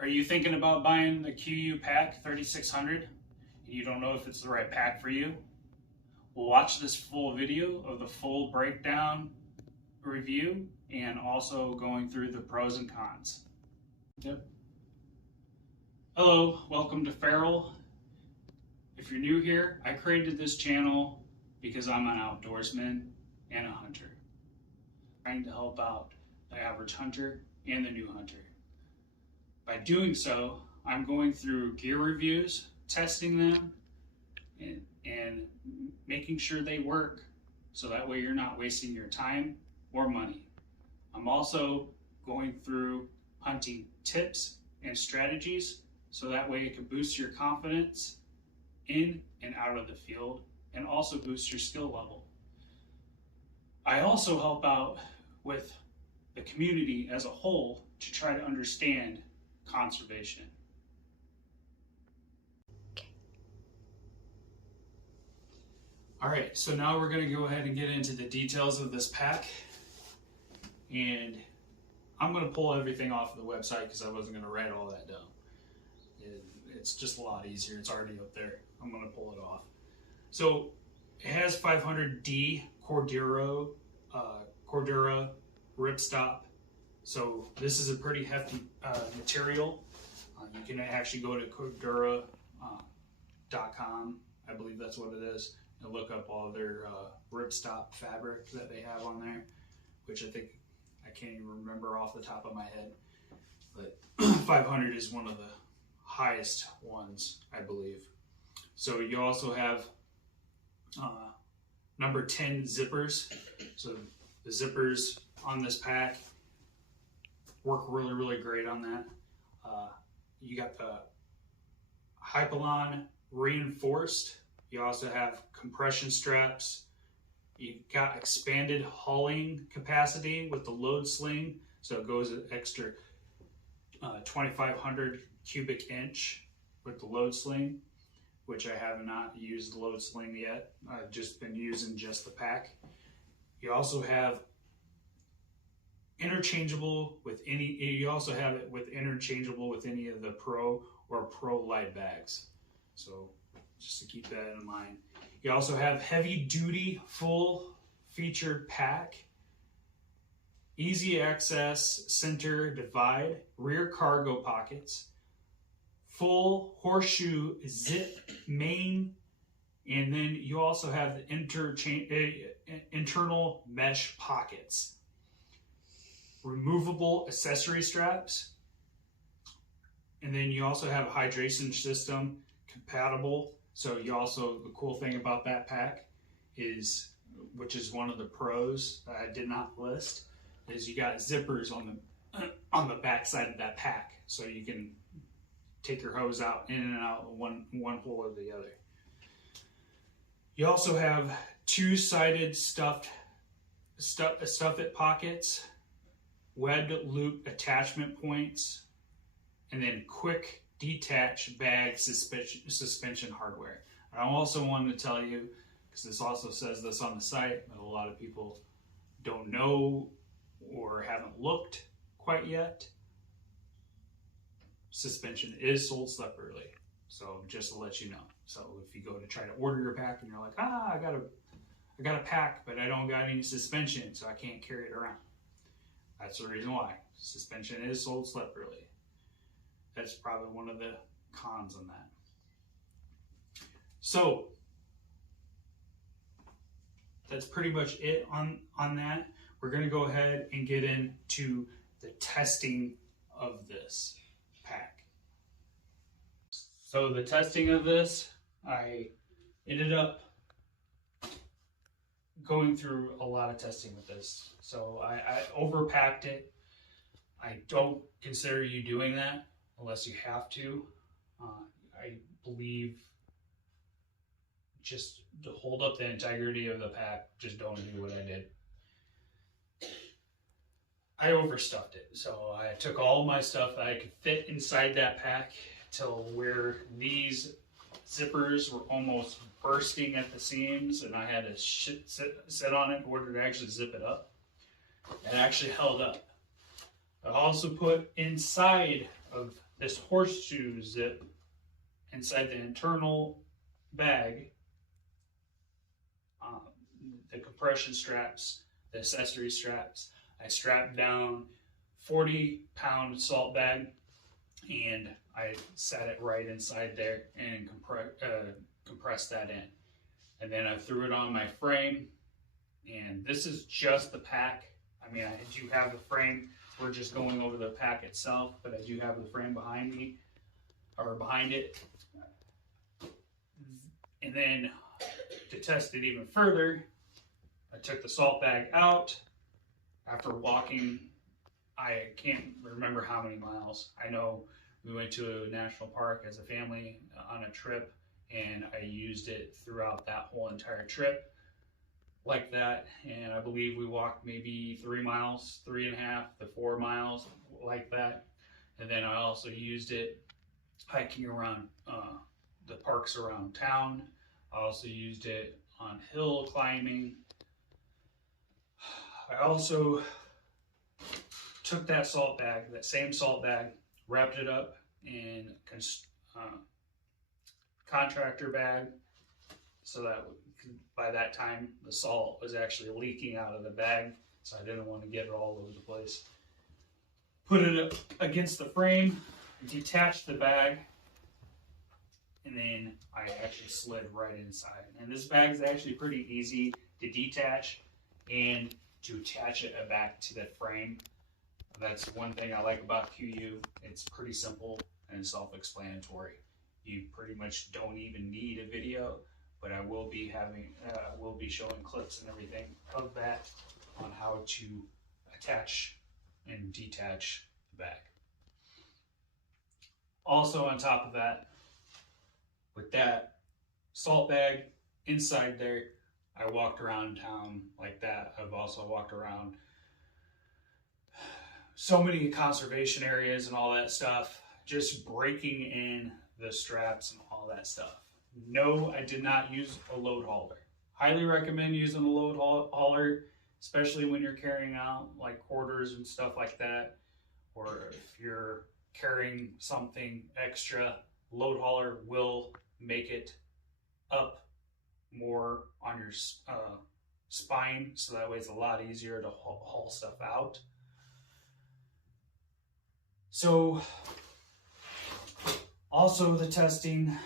Are you thinking about buying the KUIU Pack 3600 and you don't know if it's the right pack for you? Well, watch this full video of the full breakdown review and also going through the pros and cons. Yep. Hello, welcome to Feral. If you're new here, I created this channel because I'm an outdoorsman and a hunter, trying to help out the average hunter and the new hunter. By doing so, I'm going through gear reviews, testing them, and making sure they work so that way you're not wasting your time or money. I'm also going through hunting tips and strategies so that way it can boost your confidence in and out of the field and also boost your skill level. I also help out with the community as a whole to try to understand conservation. All right, so now we're going to go ahead and get into the details of this pack, and I'm going to pull everything off of the website because I wasn't going to write all that down. It's just a lot easier. It's already up there. I'm going to pull it off. So it has 500D Cordura ripstop. So this is a pretty hefty material. You can actually go to Cordura.com, I believe that's what it is, and look up all their ripstop fabric that they have on there, which I can't even remember off the top of my head, but 500 is one of the highest ones, I believe. So you also have number 10 zippers. So the zippers on this pack work really great on that. You got the Hypalon reinforced. You also have compression straps. You've got expanded hauling capacity with the load sling, so it goes an extra 2,500 cubic inch with the load sling, which I have not used the load sling yet. I've just been using just the pack. You also have interchangeable with any, you also have it with interchangeable with any of the Pro or Pro Light bags. So just to keep that in mind. You also have heavy duty full featured pack, easy access center divide, rear cargo pockets, full horseshoe zip main, and then you also have the internal mesh pockets, removable accessory straps, and then you also have a hydration system compatible. So you also, the cool thing about that pack is, which is one of the pros that I did not list, is you got zippers on the back side of that pack, so you can take your hose out in and out one hole or the other. You also have two-sided stuff it pockets, webbed loop attachment points, and then quick detach bag suspension hardware. And I also wanted to tell you, because this also says this on the site, but a lot of people don't know or haven't looked quite yet, suspension is sold separately. So just to let you know. So if you go to try to order your pack and you're like, I got a pack, but I don't got any suspension, so I can't carry it around. That's the reason why. Suspension is sold separately. That's probably one of the cons on that. So that's pretty much it on that. We're going to go ahead and get into the testing of this pack. So the testing of this, I ended up going through a lot of testing with this. So I overpacked it. I don't consider you doing that unless you have to. I believe just to hold up the integrity of the pack, just don't do what I did. I overstuffed it. So I took all my stuff that I could fit inside that pack till where these zippers were almost bursting at the seams, and I had to sit on it in order to actually zip it up. It actually held up. I also put inside of this horseshoe zip inside the internal bag, um, the compression straps, the accessory straps. I strapped down 40-pound salt bag, and I set it right inside there and compressed that in. And then I threw it on my frame, and this is just the pack. I mean, I do have the frame. We're just going over the pack itself, but I do have the frame behind me, or behind it. And then to test it even further, I took the salt bag out after walking, I can't remember how many miles. I know we went to a national park as a family on a trip, and I used it throughout that whole entire trip like that. And I believe we walked maybe 3 miles, 3.5 to 4 miles like that. And then I also used it hiking around the parks around town. I also used it on hill climbing. I also took that salt bag, that same salt bag, wrapped it up in contractor bag, so that by that time the salt was actually leaking out of the bag, so I didn't want to get it all over the place. Put it up against the frame, detached the bag, and then I actually slid right inside. And this bag is actually pretty easy to detach and to attach it back to the frame. That's one thing I like about KUIU. It's pretty simple and self-explanatory. You pretty much don't even need a video, but I will be showing clips and everything of that on how to attach and detach the bag. Also on top of that, with that salt bag inside there, I walked around town like that. I've also walked around so many conservation areas and all that stuff, just breaking in the straps and all that stuff. No, I did not use a load hauler. Highly recommend using a load hauler, especially when you're carrying out like quarters and stuff like that, or if you're carrying something extra. Load hauler will make it up more on your spine, so that way it's a lot easier to haul stuff out. So also the testing,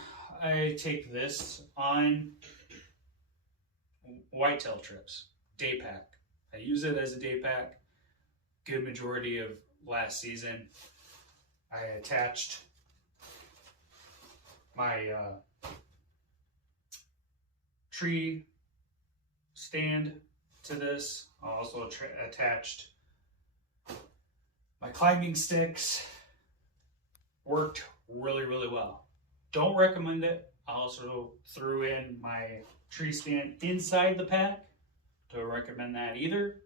I take this on whitetail trips, day pack. I use it as a day pack. Good majority of last season, I attached my tree stand to this. I also attached my climbing sticks. Worked really, really well. Don't recommend it. I also threw in my tree stand inside the pack. Don't recommend that either.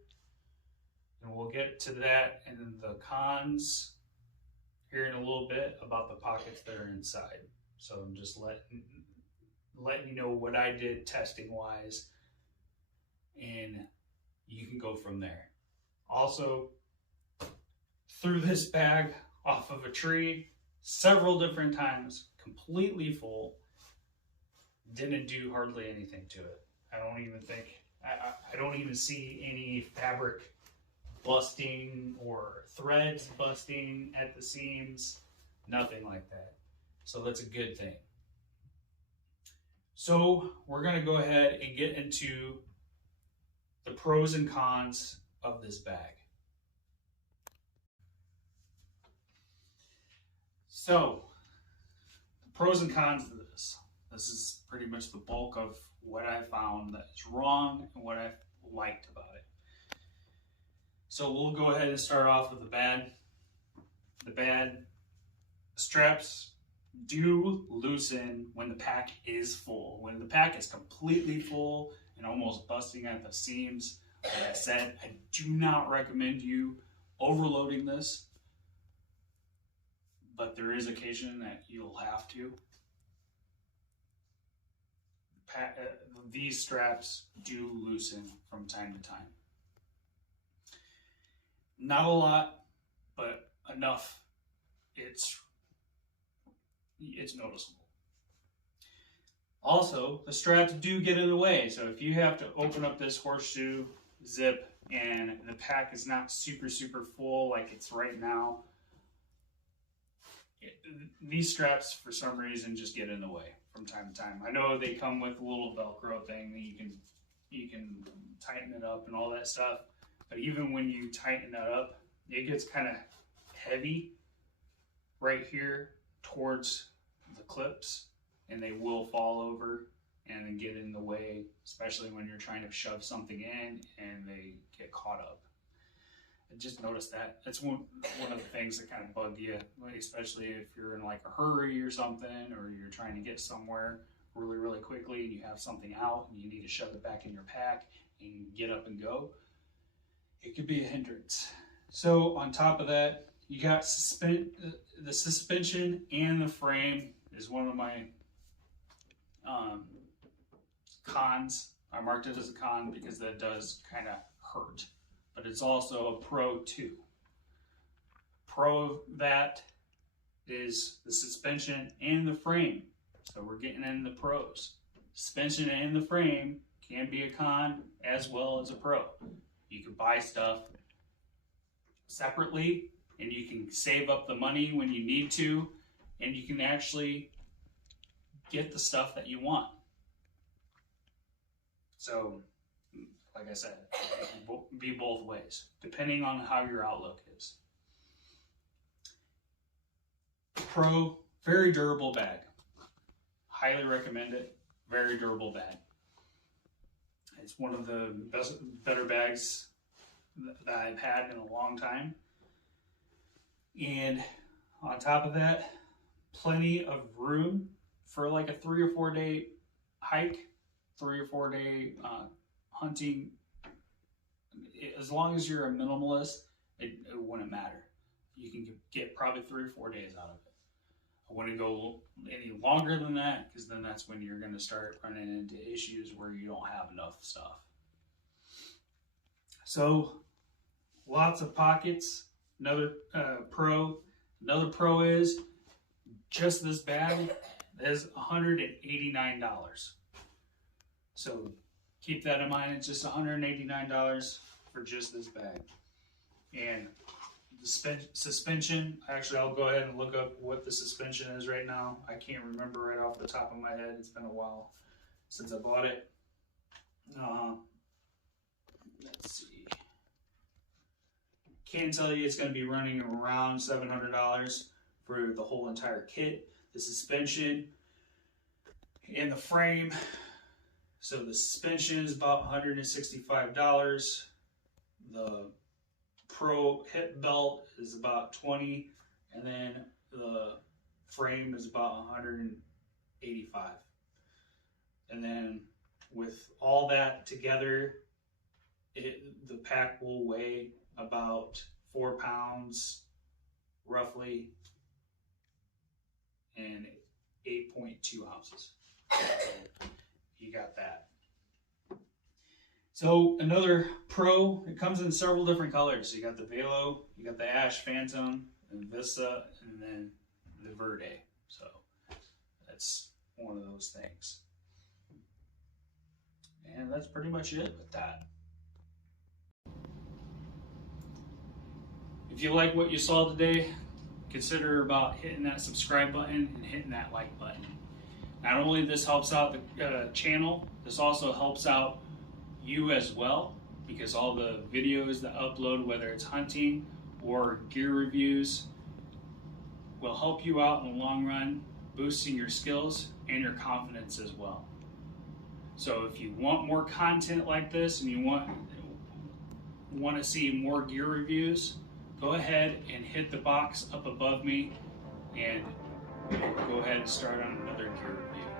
And we'll get to that and the cons here in a little bit about the pockets that are inside. So I'm just letting you know what I did testing wise, and you can go from there. Also, threw this bag off of a tree several different times, completely full. Didn't do hardly anything to it. I don't even see any fabric busting or threads busting at the seams, nothing like that. So that's a good thing. So we're going to go ahead and get into the pros and cons of this bag. So, the pros and cons of this. This is pretty much the bulk of what I found that is wrong and what I liked about it. So we'll go ahead and start off with the bad. The bad, straps do loosen when the pack is full. When the pack is completely full and almost busting at the seams, like I said, I do not recommend you overloading this, but there is occasion that you'll have to. These straps do loosen from time to time. Not a lot, but enough. It's it's noticeable. Also, the straps do get in the way. So if you have to open up this horseshoe zip and the pack is not super full like it's right now, these straps for some reason just get in the way from time to time. I know they come with a little Velcro thing that you can tighten it up and all that stuff, but even when you tighten that up, it gets kind of heavy right here towards the clips, and they will fall over and then get in the way, especially when you're trying to shove something in and they get caught up. I just noticed that. That's one of the things that kind of bug you, especially if you're in like a hurry or something, or you're trying to get somewhere really quickly and you have something out and you need to shove it back in your pack and get up and go. It could be a hindrance. So on top of that, you got the suspension and the frame is one of my cons. I marked it as a con because that does kind of hurt, but it's also a pro too. Pro of that is the suspension and the frame. So we're getting in the pros. Suspension and the frame can be a con as well as a pro. You can buy stuff separately and you can save up the money when you need to, and you can actually get the stuff that you want. So, like I said, it can be both ways, depending on how your outlook is. Pro, very durable bag. Highly recommend it. Very durable bag. It's one of the better bags that I've had in a long time. And on top of that, plenty of room for like a 3 or 4 day hike, 3 or 4 day hunting. As long as you're a minimalist, it wouldn't matter. You can get probably 3 or 4 days out of it. I wouldn't go any longer than that, because then that's when you're going to start running into issues where you don't have enough stuff. So lots of pockets. Another pro is just this bag is $189. So keep that in mind. It's just $189 for just this bag. And the suspension, actually I'll go ahead and look up what the suspension is right now. I can't remember right off the top of my head. It's been a while since I bought it. Let's see. Can tell you it's going to be running around $700 for the whole entire kit. The suspension and the frame. So the suspension is about $165. The Pro hip belt is about $20, and then the frame is about $185. And then with all that together, the pack will weigh about 4 pounds roughly and 8.2 ounces. So you got that. So another pro, it comes in several different colors. You got the Velo, you got the Ash Phantom, and Vista, and then the Verde. So that's one of those things. And that's pretty much it with that. If you like what you saw today, consider about hitting that subscribe button and hitting that like button. Not only this helps out the channel, this also helps out you as well, because all the videos that upload, whether it's hunting or gear reviews, will help you out in the long run, boosting your skills and your confidence as well. So if you want more content like this and you want to see more gear reviews, go ahead and hit the box up above me and go ahead and start on another gear review.